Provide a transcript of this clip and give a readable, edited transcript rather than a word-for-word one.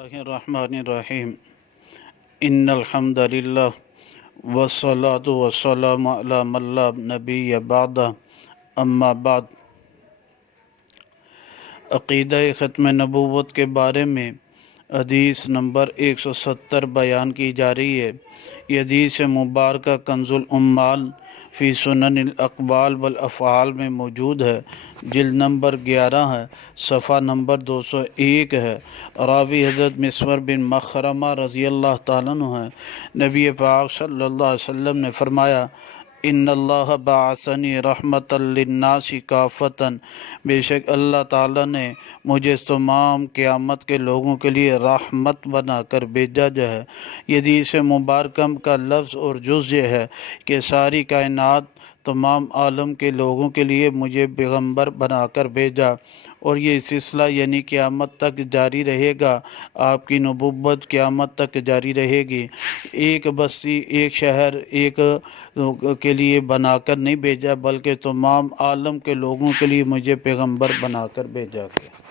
اللہ الرحمن الرحیم ان الحمد للہ والصلاۃ والسلام علی من لا نبی بعد اما بعد۔ عقیدہ ختم نبوت کے بارے میں حدیث نمبر 170 بیان کی جا رہی ہے۔ یہ حدیث مبارکہ کنز العمال فی سنن الاقوال والافعال میں موجود ہے، جلد نمبر 11 ہے، صفحہ نمبر 201 ہے۔ راوی حضرت مسور بن مخرمہ رضی اللہ تعالیٰ عنہ ہے۔ نبی پاک صلی اللہ علیہ وسلم نے فرمایا، ان اللہ بعثنی رحمۃ للناس کافۃ، بے شک اللہ تعالیٰ نے مجھے تمام قیامت کے لوگوں کے لیے رحمت بنا کر بھیجا ہے۔ یہ حدیث مبارکہ کا لفظ اور جز یہ ہے کہ ساری کائنات تمام عالم کے لوگوں کے لیے مجھے پیغمبر بنا کر بھیجا، اور یہ سلسلہ یعنی قیامت تک جاری رہے گا۔ آپ کی نبوت قیامت تک جاری رہے گی۔ ایک بستی، ایک شہر، ایک کے لیے بنا کر نہیں بھیجا، بلکہ تمام عالم کے لوگوں کے لیے مجھے پیغمبر بنا کر بھیجا گیا۔